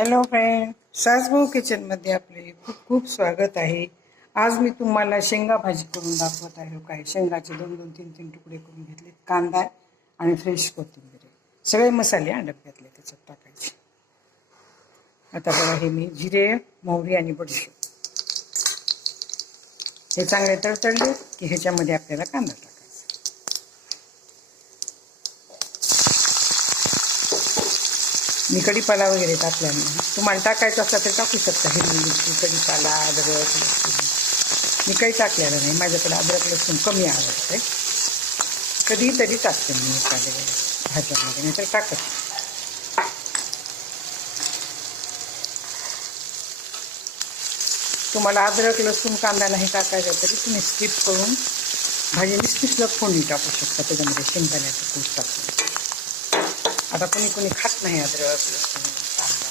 Hello friend सासभाऊ किचनमध्ये आपले खूप खूप स्वागत आहे. आज मी तुम्हाला शेंगा भाजी करून दाखवत आहे. हो, काय शेंगाचे दोन दोन तीन तीन तुकडे करून घेतले. कांदा आणि फ्रेश कोथिंबीर. सगळे मसाले हा डब्यातले त्याच्यात टाकायचे. आता बघा हे मी जिरे मोहरी आणि बडशे हे चांगले तळतळले की ह्याच्यामध्ये आपल्याला कांदा टाकायचा. मी कढीपाला वगैरे टाकल्याने. तुम्हाला टाकायचं असला तर टाकू शकता हिरवी मिरची कढीपाला अद्रक लसूण. मी काही टाकलेलं नाही. माझ्याकडे अद्रक लसूण कमी आवडते. कधीतरी टाकते मी एखाद्या भाज्यामध्ये नाही तर टाकत तुम्हाला अद्रक लसूण कांदा नाही टाकायचा तरी तुम्ही स्किप करून भाजी नुसतीच फोडणी टाकू शकता. त्याच्यामध्ये शेंगदाण्याचं कूट टाकून. आता कोणी कोणी खात नाही अद्रक लसूण कांदा.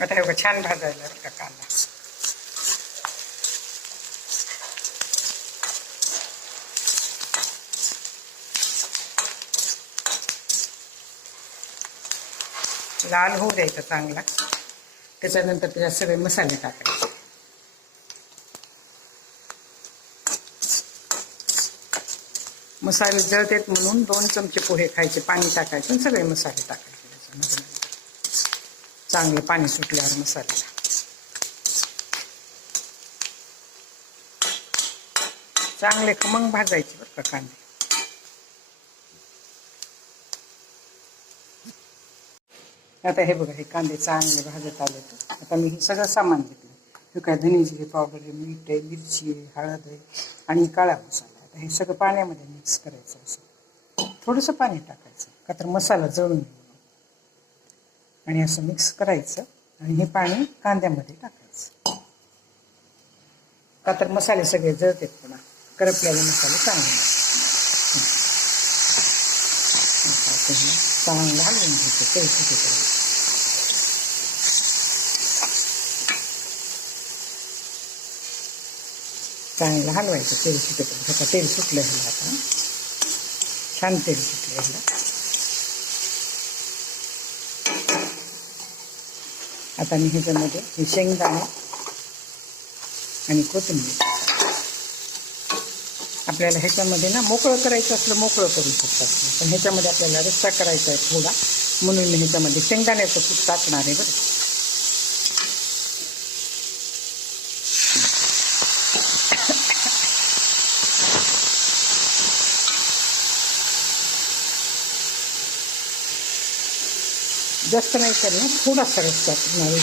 आता हे छान भाजायला का कांदा. लाल होऊ द्यायचा चांगला. त्याच्यानंतर त्याच्यात सगळे मसाले टाकायचे. मसाले जळतेत म्हणून दोन चमचे पोहे खायचे पाणी टाकायचे आणि सगळे मसाले टाकायचे त्याच्यामध्ये. चांगलं पाणी सुटल्यावर मसाल्याला चांगले खमंग भाजायचे बरं का कांदे. आता हे बघा हे कांदे चांगले भाजत आले तर. आता मी हे सगळं सामान घेतलं. हे काय धने जिरे पावडर आहे मीठ आहे मिरची आहे हळद आहे आणि काळा मसाला आहे. आता हे सगळं पाण्यामध्ये मिक्स करायचं असं थोडंसं पाणी टाकायचं का तर मसाला जळून आणि असं मिक्स करायचं आणि हे पाणी कांद्यामध्ये टाकायचं. का तर मसाले सगळे जळतात पुन्हा करपलेले मसाले चांगले. लागतात. आता हे चांगलं हलवून घ्यायचं चौकटी करून चांगलं हलवायचं तेल सुटेपर्यंत आता तेल सुटलं ह्याला आता छान तेल सुटलं ह्याला आता मी ह्याच्यामध्ये हे शेंगदाणे आणि कोथिंबीर आपल्याला ह्याच्यामध्ये ना मोकळं करायचं असलं मोकळं करू शकतात. पण ह्याच्यामध्ये आपल्याला रस्सा करायचा आहे थोडा. म्हणून मी ह्याच्यामध्ये शेंगदाण्याचं कूट टाकणार आहे बरं. जास्त नाही करणार थोडासा रस्ता करणार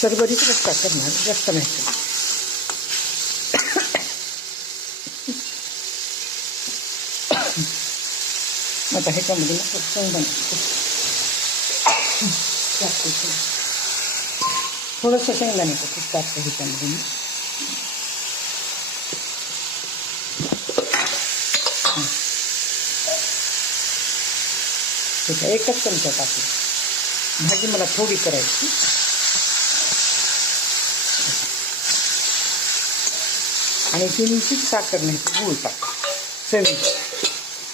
सर्वरीत रस्ता करणार जास्त नाही करणार. आता ह्याच्यामध्ये ना खूप शेंगदाणे टाकते थोडंसं शेंगदाण्याचं खूप टाकतं ह्याच्यामध्ये मी. एकच चमचा टाकू भाजी मला थोडी करायची. आणि किंचित साखर नाही गूळ टाक चवी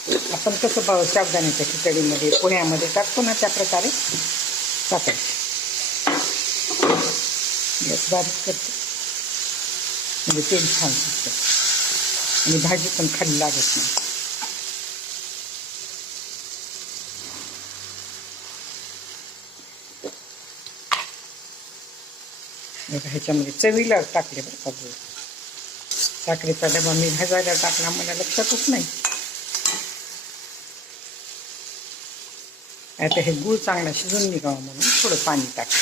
आपण कसं बा साबदाण्याच्या खिचडीमध्ये पोह्यामध्ये टाकतो ना त्या प्रकारे? टाकायचं गॅस बारीक करते. म्हणजे तेल छान सुटतं आणि भाजी पण खाली लागत नाही. ह्याच्यामध्ये चवीला टाकले बरं का साखरेचा डबा मी भाजायला टाकला मला लक्षातच नाही. आता हे गूळ चांगला शिजून निघावं म्हणून थोडं पाणी टाकते.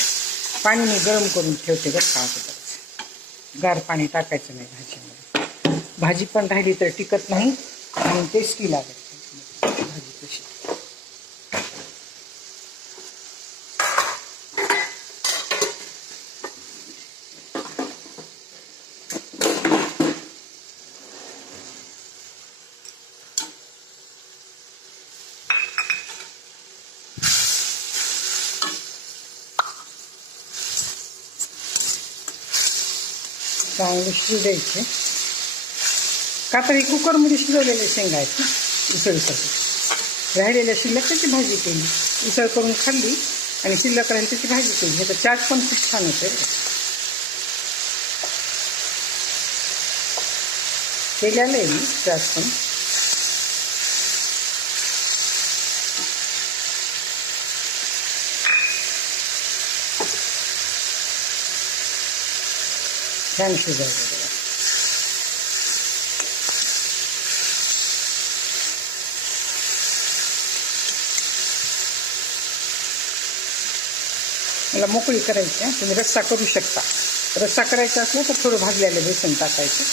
पाणी मी गरम करून ठेवते बरं का अगोदर गार पाणी टाकायचं नाही भाजीमध्ये. भाजी पण राहिली तर टिकत नाही आणि टेस्टी लागत चांगले शिजू द्यायचे का तर हे कुकरमध्ये शिजवलेले शेंगा आहेत ना उसळीसाठी. राहिलेल्या शिल्लक त्याची भाजी केली. उसळ करून खाल्ली आणि शिल्लक राहील त्याची भाजी केली. ह्याचा चाट पण खूप छान होते. केलेलं आहे मी चाट पण. छान शिजायचं मला मोकळी करायची आहे. तुम्ही रस्सा करू शकता. रस्सा करायचा असला तर थोडं भाजलेलं बेसन टाकायचं.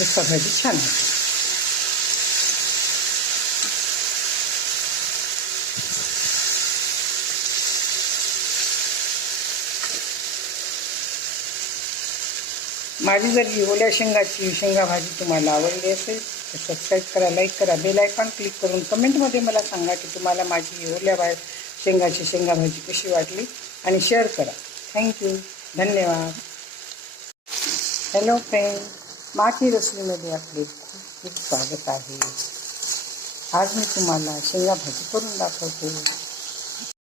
रस्सा भाजी छान होते. माझी जर ही ओल्या शेंगाची शेंगा भाजी तुम्हाला आवडली असेल तर सबस्क्राईब करा लाईक करा बेल आयकॉन क्लिक करून कमेंटमध्ये मला सांगा की तुम्हाला माझी ही ओल्या शेंगाची शेंगा भाजी कशी वाटली आणि शेअर करा. थँक्यू धन्यवाद. हॅलो फ्रेंड माती रसोईमध्ये आपले खूप खूप स्वागत आहे. आज मी तुम्हाला शेंगा भाजी करून दाखवते.